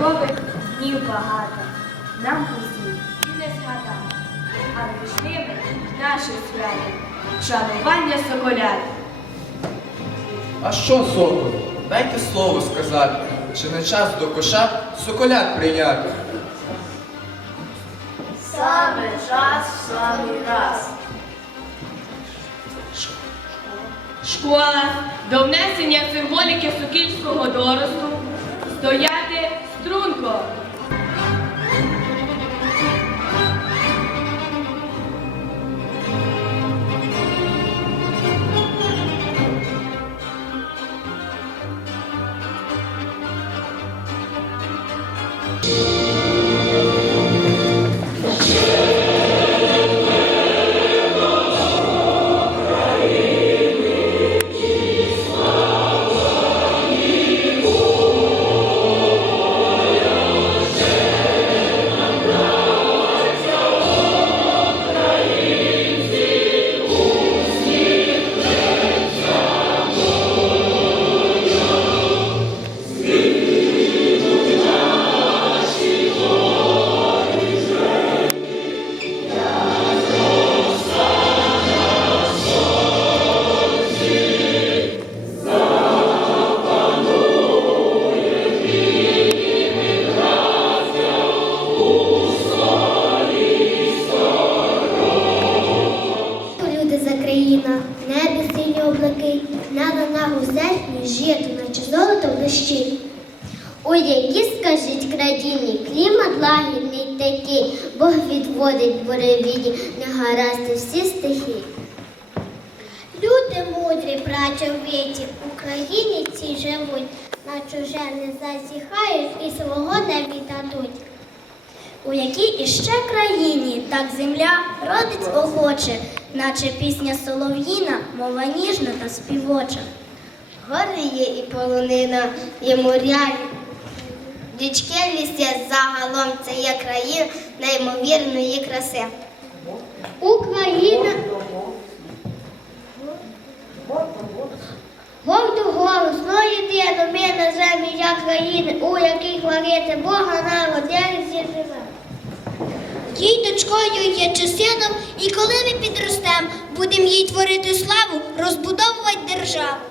святкових днів багато. Нам усім і не згадати, а між ними наше свято, шанування соколят. А що, сокол? Дайте слово сказати, чи не час до коша соколят прийняти? Саме час, самий раз. Школа до внесення символіки сокільського доросту стояти струнко. Люди жито, наче золото блищить. У якій, скажіть, країні, клімат лагідний такий, Бог відводить буревії, негаразди всі стихи. Люди мудрі, браття віті, в Україні цій живуть, на чуже не зазіхають і свого не віддадуть. У якій іще країні так земля родить охоче, наче пісня солов'їна, мова ніжна та співоча. Гори є і полонина, є моря, річки лісі загалом це є країна неймовірної краси. Україна гордо голосно єдино, ми на землі як країни, у якій хвалити Бога народили всі живе. Їй дочкою є чи сином, і коли ми підростем, будемо їй творити славу, розбудовувати державу.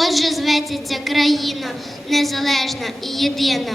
Отже, зветься ця країна незалежна і єдина.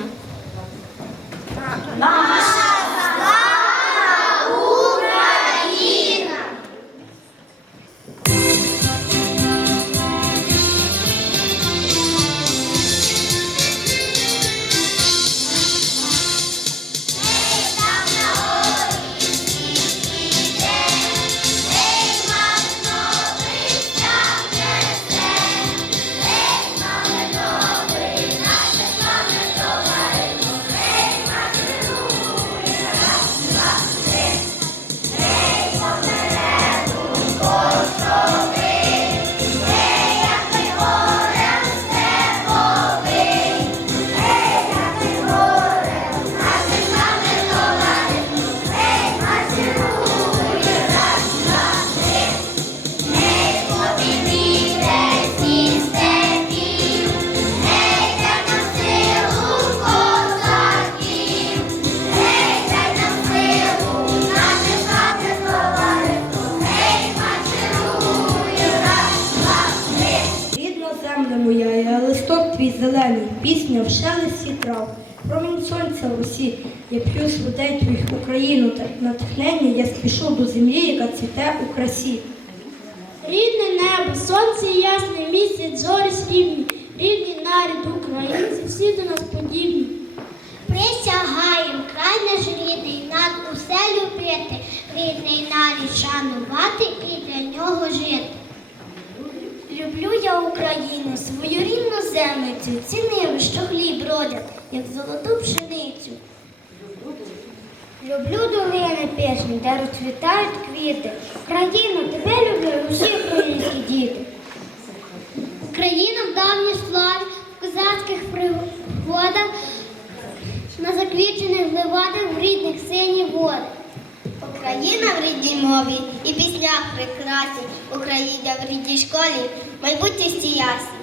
Пісня в шелесті трав. Промінь сонця в росі, я п'ю з твоїх Україну, та натхнення я спішу до землі, яка цвіте у красі. Рідне небо, сонце ясне, місяць, зорі срібні, рідний нарід українці, всі до нас подібні. Присягаєм, край наш рідний, над усе любити, рідний нарід шанувати і для нього жити. Люблю я Україну, свою рідну землицю, цінив, що хліб родять, як золоту пшеницю. Люблю долини пісні, де розцвітають квіти. Країну тебе люблю усі українські діти. Україна в давній славі, в козацьких пригодах, на заквічених левадах в рідних сині води. Україна в рідній мові і піснях прекрасні, Україна в рідній школі, майбутністі ясні.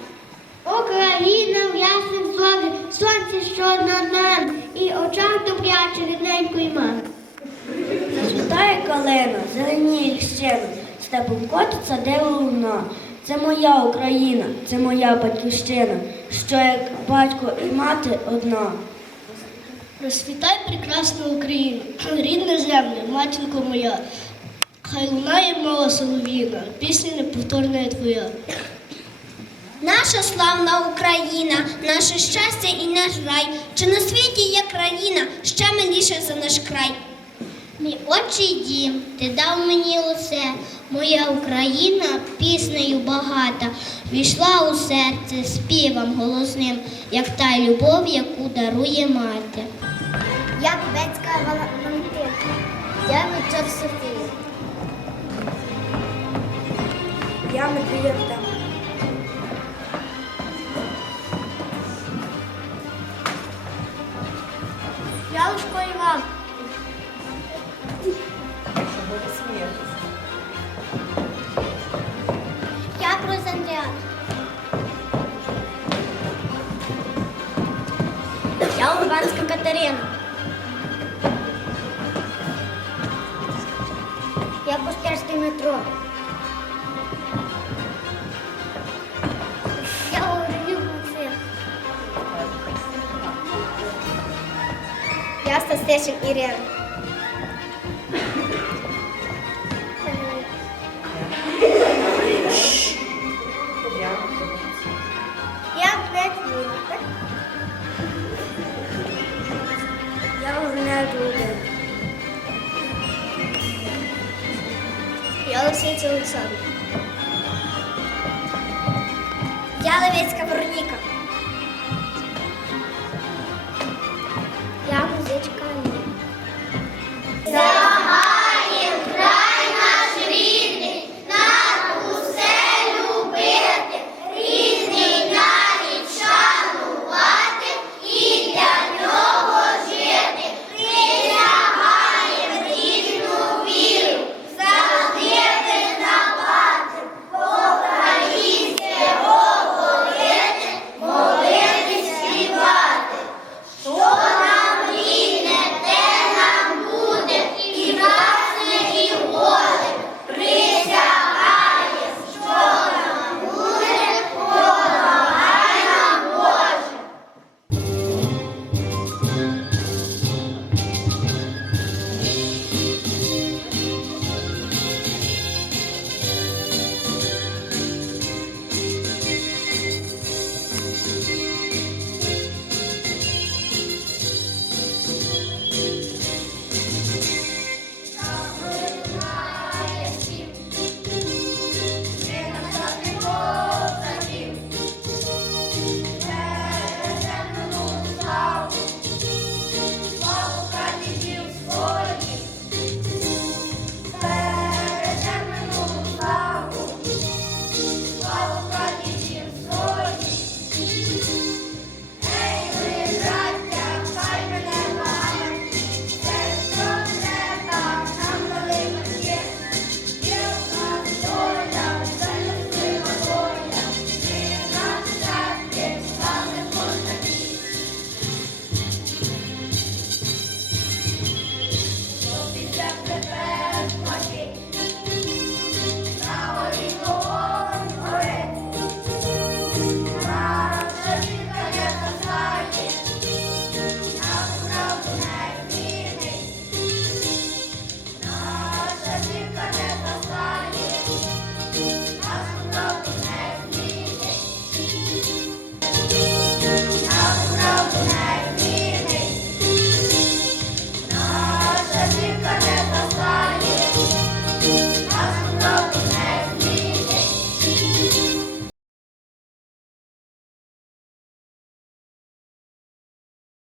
Україна в ясних зорі, сонце, що над нами, і очах добряче рідненької мами. Зацвітає калина, зеленіє щено, степом котиться де луна. Це моя Україна, це моя батьківщина, що як батько і мати одна. Розсвітай прекрасну Україну, рідна земля, матінко моя. Хай лунає мова солов'їна, пісня неповторна твоя. Наша славна Україна, наше щастя і наш рай. Чи на світі є країна, ще миліша за наш край? Мій отчий дім, ти дав мені усе. Моя Україна піснею багата, війшла у серце співом голосним, як та любов, яку дарує мати. Я Бецька Валентина, я Вітер Софія. Я Медвій Артем. Я Лужко Іван. Я Прозандріан. Я Урбанська Катерина. Я Пустярське метро. Я Стасешин Ірина. Я Бетвіна. Я Огнець Володимир. Я Лисиця Олександр. Я Левецька Вероніка.